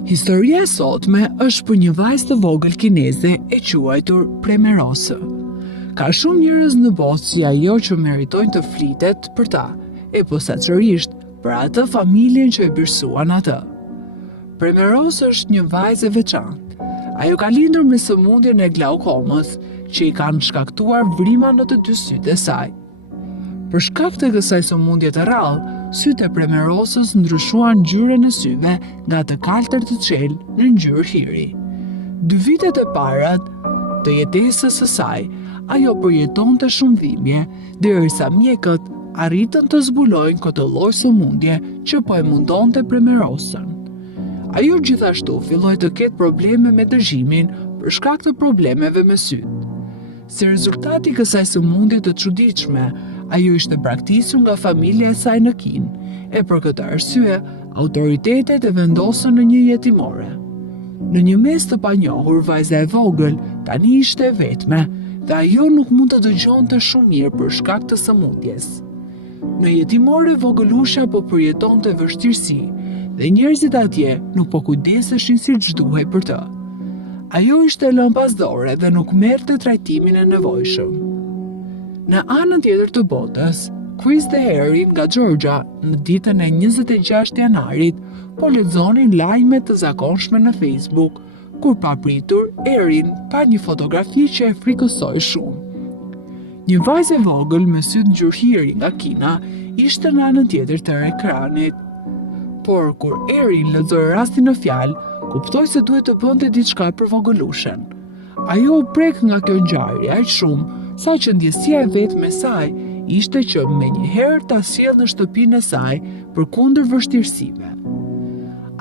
Historia e sotme është për një vajzë të vogël kineze e quajtur Premerose. Ka shumë njerëz në botë si ajo që meritojnë të flitet për ta, e posaçërisht për atë familjen që e birsuan atë. Premerose është një vajzë e veçantë. Ajo ka lindur me sëmundjen e glaukomës, që i kanë shkaktuar vrima në të dy sytë e saj. Për shkak të kësaj sëmundje të rrallë, sytë e Premerosës ndryshuan ngjyrën e syve nga të kaltër të qelë në ngjyrë hiri. 2 vitet e para të jetesës së saj, ajo përjetonte shumë dhimbje, derisa mjekët arritën të zbulojnë këtë lloj sëmundje që po e mundonte Premerosën. Ajo gjithashtu filloi të ketë probleme me dëgjimin për shkak të problemeve me sytë. Si rezultati i kësaj sëmundje të çuditshme, ajo ishte braktisur nga familja e saj në Kinë, e për këtë arsye, autoritetet e vendosën në një jetimore. Në një mes të panjohur, vajza e vogël tani ishte e vetme dhe ajo nuk mund të dëgjonte shumë mirë për shkak të sëmundjes. Në jetimore vogëlusha po përjetonte vështirësi dhe njerëzit atje nuk po kujdeseshin siç duhej për të. Ajo ishte lënë pas dore dhe nuk merrte trajtimin e nevojshëm. Në anën tjetër të botës, Chris dhe Erin nga Georgia në ditën e 26 janarit po lexonin lajme të zakonshme në Facebook, kur papritur Erin pa një fotografi që e frikësoi shumë. Një vajzë e vogël me sy ngjyrë hiri nga Kina ishte në anën tjetër të ekranit. Por kur Erin lexoi rastin në fjalë, kuptoi se duhet të bënte diçka për vogëlushën. Ajo u prek nga kjo ngjarje aq shumë, sa që ndjesia e vetme e saj ishte që menjëherë ta sjellë në shtëpinë e saj përkundër vështirësive.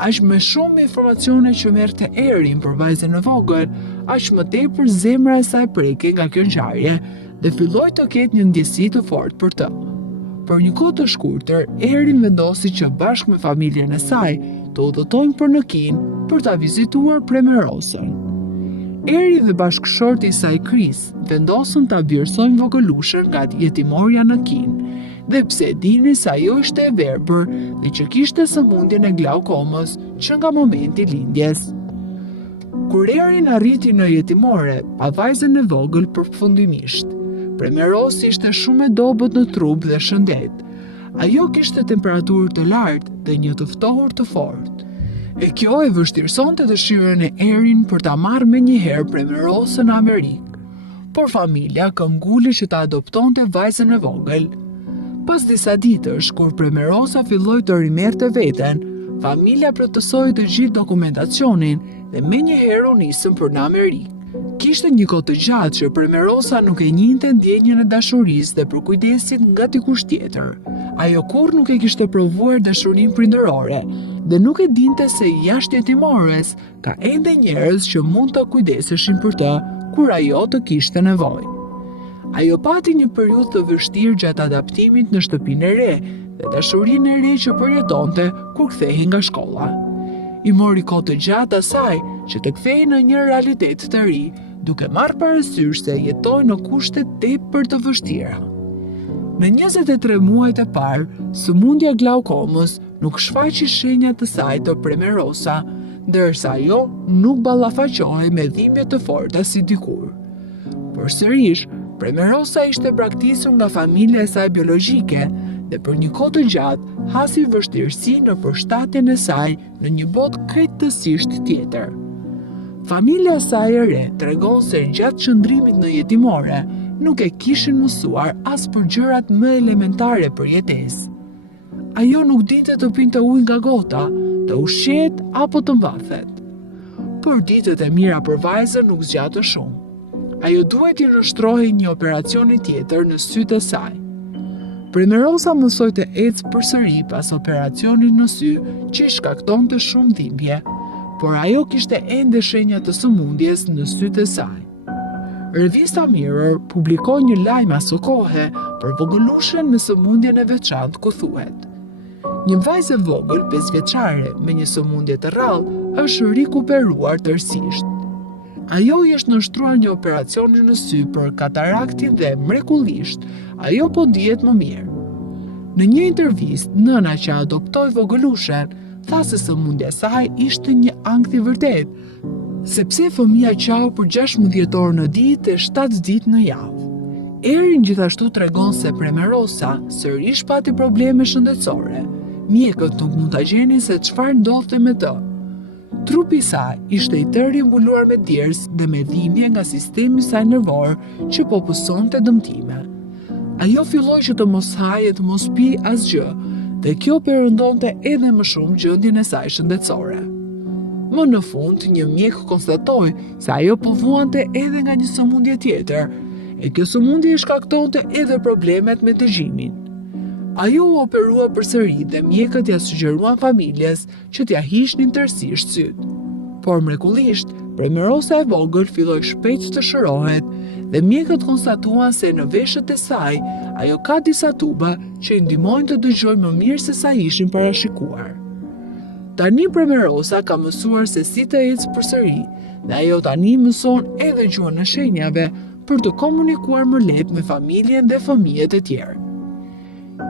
Aq më shumë informacione që merrte Erin për vajzën e vogël, aq më tepër zemra e saj prekej nga kjo ngjarje dhe filloi të ketë një ndjesi të fortë për të. Për një kohë të shkurtër, Erin vendosi që bashkë me familjen e saj të udhëtojnë për në Kinë për ta vizituar Premerosën. Erin dhe bashkëshorti i saj Chris vendosën ta birësojnë vogëlushën nga jetimorja në Kinë, dhe pse e dinin se ajo ishte e verbër dhe që kishte sëmundjen e glaukomës që nga momenti lindjes. Kur Erin arriti në jetimore, pa vajzën e vogël përfundimisht. Premerose ishte shumë e dobët në trup dhe shëndet. Ajo kishte temperaturë të lartë dhe një të ftohur të fortë. E kjo e vështirësonte dëshirën e Erin për ta marrë menjëherë Premerosën në Amerikë. Por familja këmbguli që ta adoptonte vajzën e vogël. Pas disa ditësh, kur Premerosa filloi të rimerrte veten, familja plotësoi të gjithë dokumentacionin dhe menjëherë u nisën për në Amerikë. Kishte një kohë të gjatë që Premerosa nuk e njinte ndjenjën e dashurisë dhe përkujdesit nga dikush tjetër. Ajo kurrë nuk e kishte provuar dashurinë prindërore dhe nuk e dinte se jashtë jetimores ka ende njerëz që mund të kujdeseshin për të kur ajo të kishte nevojë. Ajo pati një periudhë të vështirë gjatë adaptimit në shtëpinë e re dhe dashurinë e re që përjetonte kur kthehej nga shkolla. I mori kohë të gjatë asaj që të kthehej në një realitet të ri, duke marrë parasysh se jetoi në kushte tepër të vështira. Në 23 muajt e parë, sëmundja e glaukomës nuk shfaqi shenjat të saj të Premerosa, ndërsa ajo nuk ballafaqohej me dhimbje të forta si dikur. Përsërish, Premerosa ishte braktisur nga familja e saj biologjike dhe për një kohë të gjatë hasi vështirësi në përshtatjen e saj në një botë krejtësisht tjetër. Familja e saj e re tregon se gjatë qëndrimit në jetimore nuk e kishin mësuar as për gjërat më elementare për jetesë. Ajo nuk dinte të pinte ujë nga gota, të ushqehet apo të mbathet. Por ditët e mira për vajzën nuk zgjatën shumë. Ajo duhet i nështrohej një operacioni tjetër në sytë e saj. Premerosa mësoi të ecë përsëri pas operacionit në sy që i shkaktonte shumë dhimbje, por ajo kishte ende shenja të sëmundjes në sytë e saj. Revista Mirror publikoi një lajm asë kohe për vogëlushën me sëmundjen e veçantë ku thuhet: një vajzë e vogël 5 vjeçare me një sëmundje të rrallë është rikuperuar tërësisht. Ajo i është nështruar një operacion në sy për kataraktin dhe mrekullisht, ajo po ndihet më mirë. Në një intervistë, nëna që adoptoi vogëlushën tha se sëmundja e saj ishte një ankth i vërtet, sepse fëmia qau për 16 orë në ditë e 7 ditë në javë. Erin gjithashtu tregon se Premerosa sërish pati probleme shëndetësore. Mjekët nuk mund ta gjenin se çfarë ndodhte me të. Trupi i saj ishte i tërë mbuluar me djersë dhe me dhimbje nga sistemi i saj nervor që po pësonte dëmtime. Ajo filloi që të mos hajë, të mos pi asgjë, dhe kjo përëndonte edhe më shumë gjendjen e saj shëndetësore. Më në fund, një mjek konstatoi se ajo po vuante edhe nga një sëmundje tjetër, e kjo sëmundje i shkaktonte edhe problemet me dëgjimin. Ajo u operua përsëri dhe mjekët ja sugjeruan familjes që t'ja hiqnin tërësisht syt. Por mrekullisht, Premerosa e vogël filloi shpejt të shërohet dhe mjekët konstatuan se në veshët e saj ajo ka disa tuba që i ndihmojnë të dëgjojë më mirë se sa ishin parashikuar. Tani Premerosa ka mësuar se si të ecë përsëri dhe ajo tani mëson edhe gjuhën e shenjave për të komunikuar më lehtë me familjen dhe fëmijët e tjerë.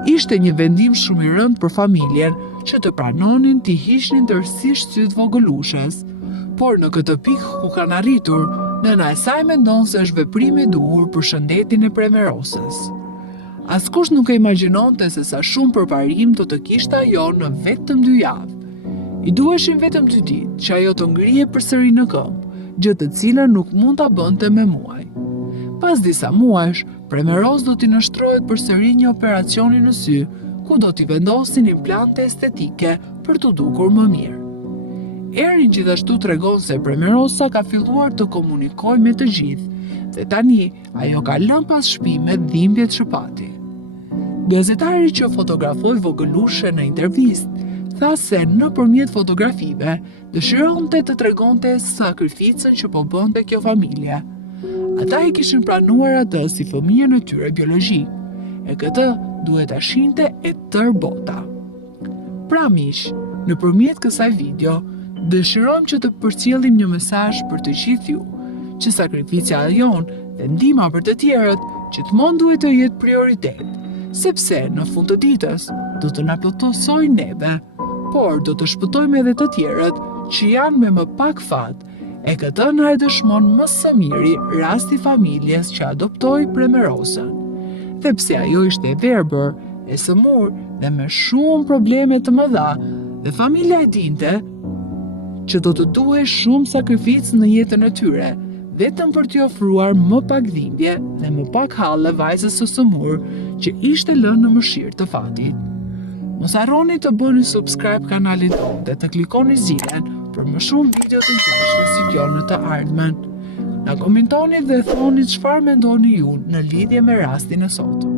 Ishte një vendim shumë i rëndë për familjen që të pranonin t'i hiqnin tërësisht syt vogëlushës, por në këtë pikë ku kanë arritur, nëna e saj mendon se është veprim i duhur për shëndetin e Premerosës. Askush nuk e imagjinonte se sa shumë përparim do të kishte ajo në vetëm 2 javë. I duheshin vetëm 2 ditë që ajo të ngrihej përsëri në këmbë, gjë të cilën nuk mund ta bënte me muaj. Pas disa muajsh, Premeros do t'i nështrohet përsëri një operacioni në sy, ku do t'i vendosin implante estetike për të dukur më mirë. Erin gjithashtu tregon se Premerosa ka filluar të komunikojë me të gjithë dhe tani ajo ka lënë pas shtëpi dhimbjet që pati. Gazetari që fotografoi vogëlushën në intervistë tha se nëpërmjet fotografive dëshironte të tregonte sakrificën që po bënte kjo familje. Ata e kishin pranuar atë si fëmijën e tyre biologjik, e këtë duhet ta shinte e tërë bota. Pra miq, nëpërmjet kësaj video, dëshirojmë që të përcjellim një mesazh për të gjithë ju, që sakrifica jonë dhe ndihma për të tjerët gjithmonë duhet të jetë prioritet, sepse në fund të ditës do të na plotësojë neve, por do të shpëtojmë edhe të tjerët që janë me më pak fat. E këtë na e dëshmon më së miri rasti familjes që adoptoi Premerosën. Dhe pse ajo ishte e verbër, e sëmur dhe me shumë probleme të mëdha, dhe familja e dinte që do të duhej shumë sakrificë në jetën e tyre, vetëm për t'i ofruar më pak dhimbje dhe më pak halle vajzës së sëmur që ishte lënë në mëshirë të fatit. Mos harroni të bëni subscribe kanalin tonë dhe të klikoni zilën për më shumë video të ndryshme si kjo në të ardhmen. Na komentoni dhe thoni çfarë mendoni ju në lidhje me rastin e sotëm.